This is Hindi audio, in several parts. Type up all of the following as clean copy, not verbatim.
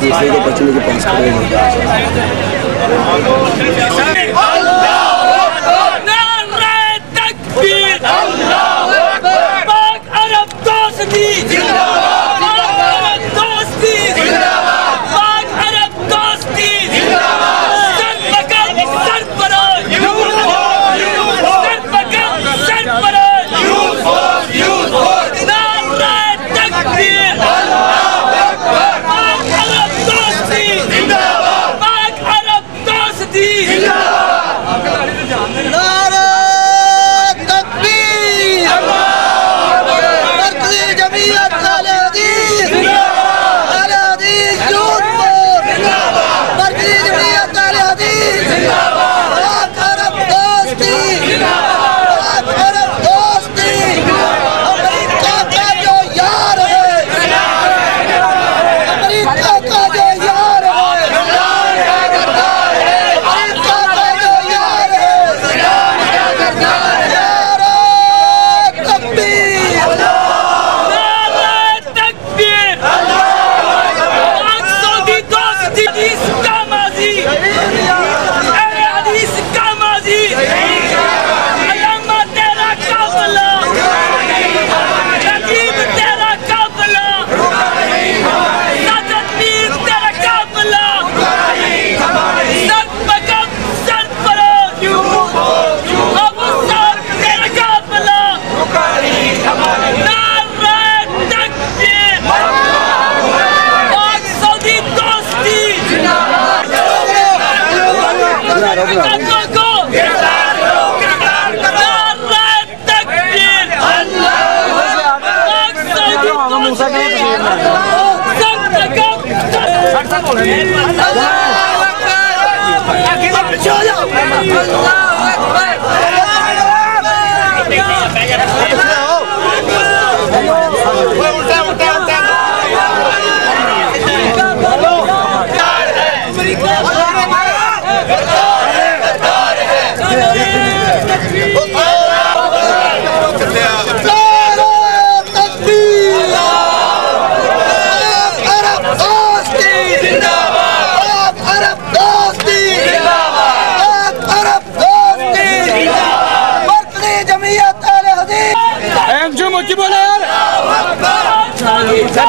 दूसरे को बचने के पास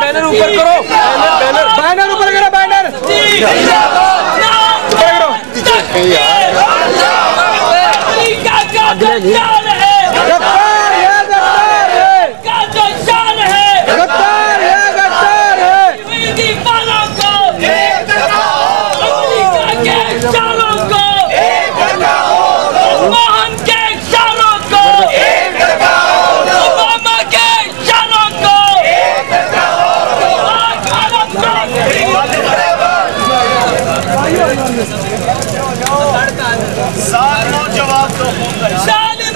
बैनर ऊपर करो, बैनर ऊपर करो, बैनर जवाब दो।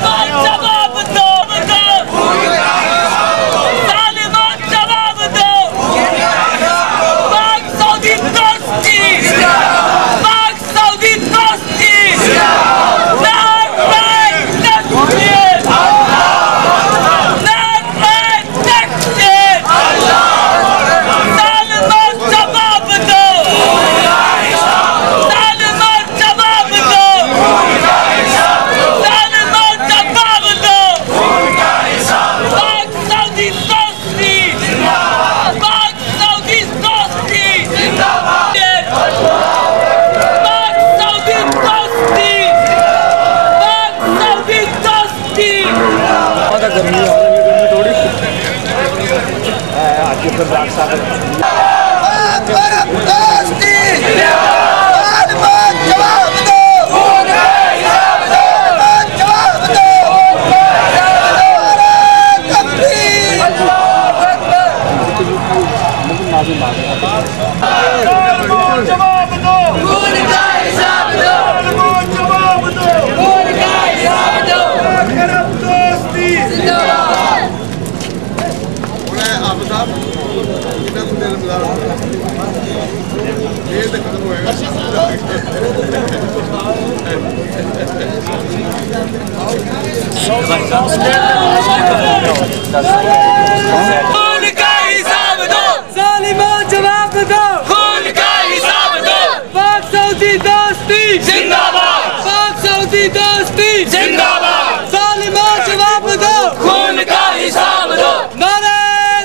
खून का हिसाब दो, जालिमों जवाब दो, खून का हिसाब दो, पाक सऊदी दोस्ती जिंदाबाद, पाक सऊदी दोस्ती जिंदाबाद, जालिमों जवाब दो, खून का हिसाब दो, नारे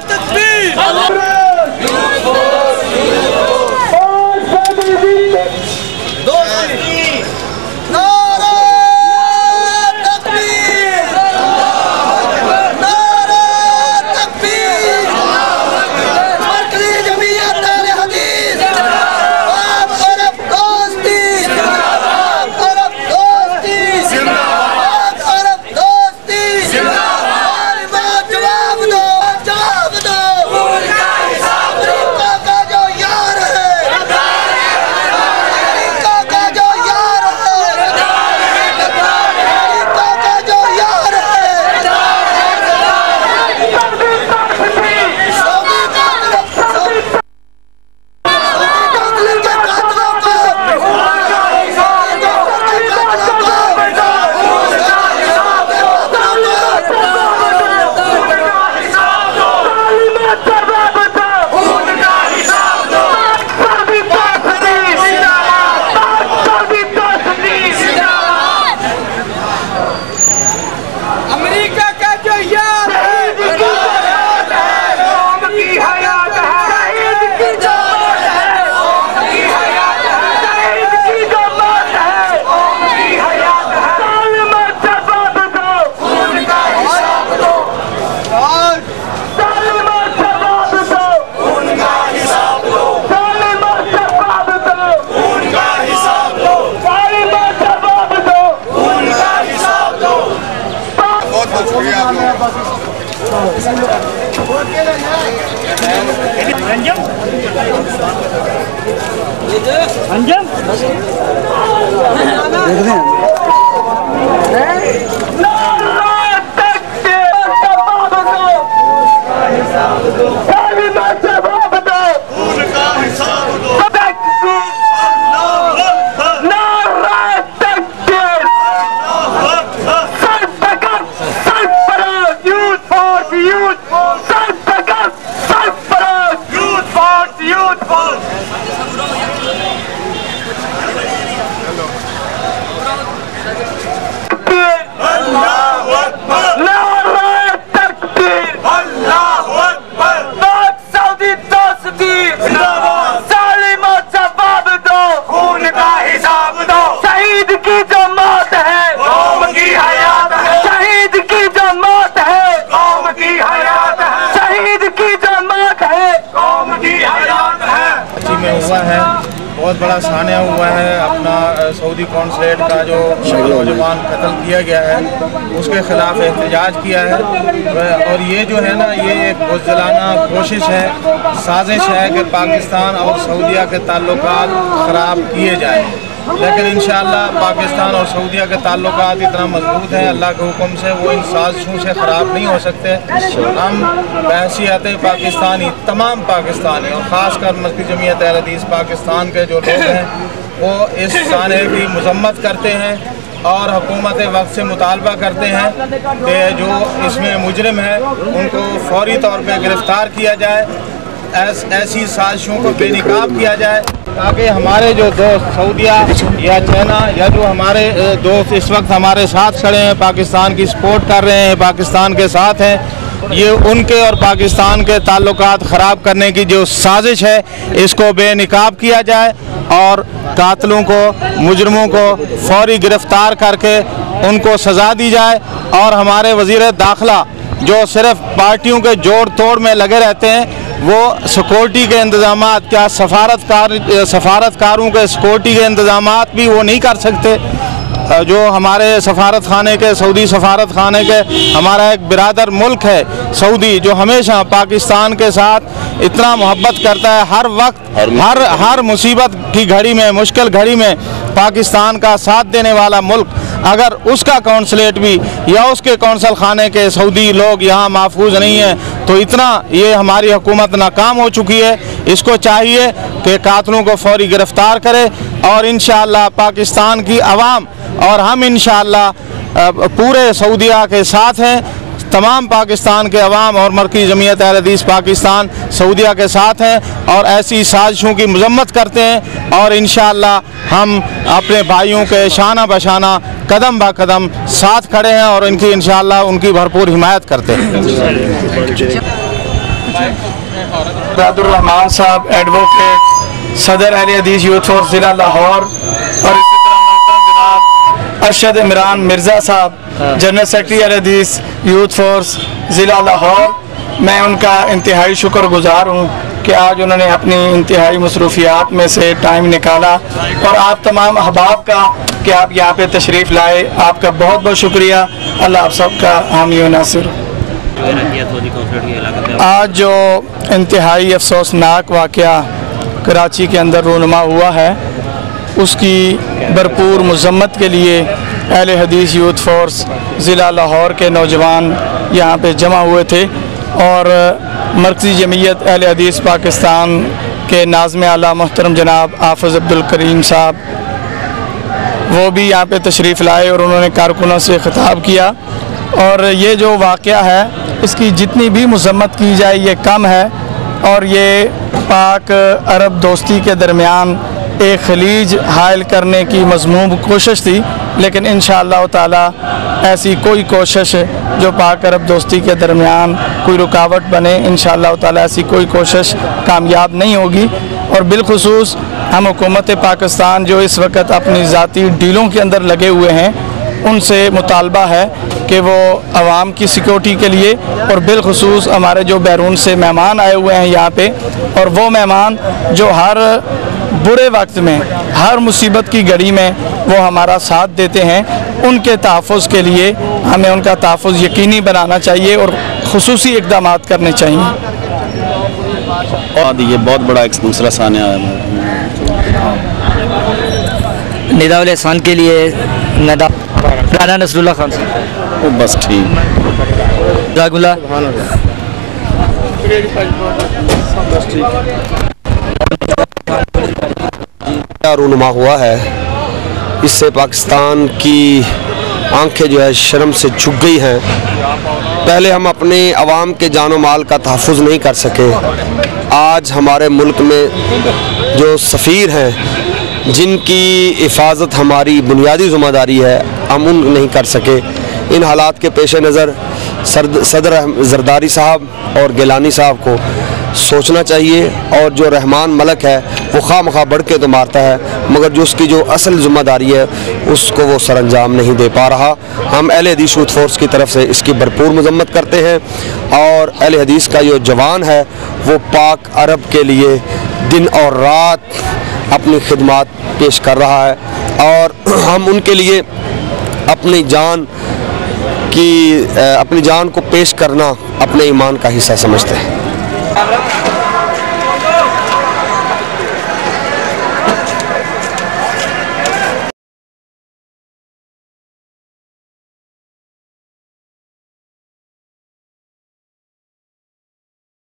तकबीर, अंजम बहुत बड़ा सान्या हुआ है। अपना सऊदी कौंसलेट का जो नौजवान कत्ल किया गया है उसके ख़िलाफ़ एहतजाज किया है। और ये जो है ना, ये एक बुज़दिलाना कोशिश है, साजिश है कि पाकिस्तान और सऊदीया के ताल्लुकात ख़राब किए जाएँ। लेकिन इंशाअल्लाह पाकिस्तान और सऊदीया के ताल्लुकात इतना मजबूत हैं, अल्लाह के हुक्म से वो इन साजिशों से ख़राब नहीं हो सकते। हम बहैसियत पाकिस्तानी, तमाम पाकिस्तानी और ख़ासकर मस्जिद जमीयत अहले हदीस पाकिस्तान के जो लोग हैं वो इस साने की मजम्मत करते हैं और हुकूमत वक्त से मुतालबा करते हैं कि जो इसमें मुजरिम है उनको फौरी तौर पर गिरफ़्तार किया जाए, ऐसी साजिशों को बेनकाब किया जाए ताकि हमारे जो दोस्त सऊदीया या चाइना या जो हमारे दोस्त इस वक्त हमारे साथ खड़े हैं, पाकिस्तान की सपोर्ट कर रहे हैं, पाकिस्तान के साथ हैं, ये उनके और पाकिस्तान के ताल्लुकात ख़राब करने की जो साजिश है इसको बेनकाब किया जाए और कातलों को, मुजरमों को फौरी गिरफ़्तार करके उनको सज़ा दी जाए। और हमारे वज़ीर दाखिला जो सिर्फ पार्टियों के जोड़ तोड़ में लगे रहते हैं वो सिक्योरिटी के इंतजाम, क्या सफारतकारों के सिक्योरिटी के इंतजाम भी वो नहीं कर सकते? जो हमारे सफारत खाने के, सऊदी सफारत खाने के, हमारा एक बिरादर मुल्क है सऊदी, जो हमेशा पाकिस्तान के साथ इतना मोहब्बत करता है, हर वक्त हर मुसीबत की घड़ी में, मुश्किल घड़ी में पाकिस्तान का साथ देने वाला मुल्क, अगर उसका कौंसलेट भी या उसके कौंसल खाने के सऊदी लोग यहाँ महफूज नहीं हैं तो इतना ये हमारी हुकूमत नाकाम हो चुकी है। इसको चाहिए कि कातिलों को फौरी गिरफ्तार करे और इंशाअल्लाह पाकिस्तान की आवाम और हम इंशाअल्लाह पूरे सऊदिया के साथ हैं, तमाम पाकिस्तान के अवाम और मरकज़ी जमीयत अहले हदीस पाकिस्तान सऊदिया के साथ हैं और ऐसी साजिशों की मजम्मत करते हैं और इंशाअल्लाह हम अपने भाइयों के शाना बशाना कदम ब कदम साथ खड़े हैं और इनकी इंशाअल्लाह उनकी भरपूर हिमायत करते हैं। रहमान साहब एडवोकेट, सदर अहले हदीस यूथ फोर्स ज़िला लाहौर, और इसी तरह जनाब अरशद इमरान मिर्ज़ा साहब, जनरल सेक्रेटरी अहले हदीस यूथ फोर्स ज़िला लाहौर। मैं उनका इंतहाई शुक्रगुजार हूँ कि आज उन्होंने अपनी इंतहाई मसरूफियात में से टाइम निकाला, और आप तमाम अहबाब का कि आप यहाँ पे तशरीफ़ लाए, आपका बहुत बहुत शुक्रिया। अल्लाह आप सबका हामी व नासिर। आज जो इंतहाई अफसोसनाक वाक़या कराची के अंदर रूनुमा हुआ है, उसकी भरपूर मज़म्मत के लिए अहले हदीस यूथ फोर्स ज़िला लाहौर के नौजवान यहाँ पे जमा हुए थे और मरकज़ी जमीयत अहले हदीस पाकिस्तान के नाज़िम आला मोहतरम जनाब हाफ़िज़ अब्दुल करीम साहब, वो भी यहाँ पे तशरीफ़ लाए और उन्होंने कारकुनों से ख़िताब किया। और ये जो वाक़या है, इसकी जितनी भी मज़म्मत की जाए ये कम है, और ये पाक अरब दोस्ती के दरमियान एक खलीज हायल करने की मज़मूम कोशिश थी, लेकिन इंशाअल्लाह ताला ऐसी कोई कोशिश जो पाक अरब दोस्ती के दरमियान कोई रुकावट बने, इंशाअल्लाह ताला ऐसी कोई कोशिश कामयाब नहीं होगी। और बिलखुसूस हम हुकूमत पाकिस्तान जो इस वक्त अपनी ज़ाती डीलों के अंदर लगे हुए हैं, उनसे मुतालबा है कि वो आवाम की सिक्योरिटी के लिए, और बिलखुसूस हमारे जो बैरून से मेहमान आए हुए हैं यहाँ पे, और वो मेहमान जो हर बुरे वक्त में, हर मुसीबत की घड़ी में वो हमारा साथ देते हैं, उनके तहफ़्फ़ुज़ के लिए हमें उनका तहफ़्फ़ुज़ यकीनी बनाना चाहिए और खुसूसी इक़दाम करने चाहिए। और ये बहुत बड़ा एक दूसरा सानिया है। निदाउल एहसान के लिए राना नसरुल्लाह खान वो बस ठीक रूनुमा हुआ है, इससे पाकिस्तान की आंखें जो है शर्म से झुक गई हैं। पहले हम अपने अवाम के जानो माल का तहफ़्फ़ुज़ नहीं कर सके, आज हमारे मुल्क में जो सफ़ीर हैं जिनकी हिफाजत हमारी बुनियादी ज़िम्मेदारी है, हम उन नहीं कर सके। इन हालात के पेश नज़र सदर जरदारी साहब और गिलानी साहब को सोचना चाहिए, और जो रहमान मलक है वो खामखा बढ़ के तो मारता है, मगर जो उसकी जो असल ज़िम्मेदारी है उसको वो सरअंजाम नहीं दे पा रहा। हम अहले हदीस यूथ फोर्स की तरफ से इसकी भरपूर मज़म्मत करते हैं, और अहले हदीस का जो जवान है वो पाक अरब के लिए दिन और रात अपनी खिदमत पेश कर रहा है, और हम उनके लिए अपनी जान को पेश करना अपने ईमान का हिस्सा समझते हैं।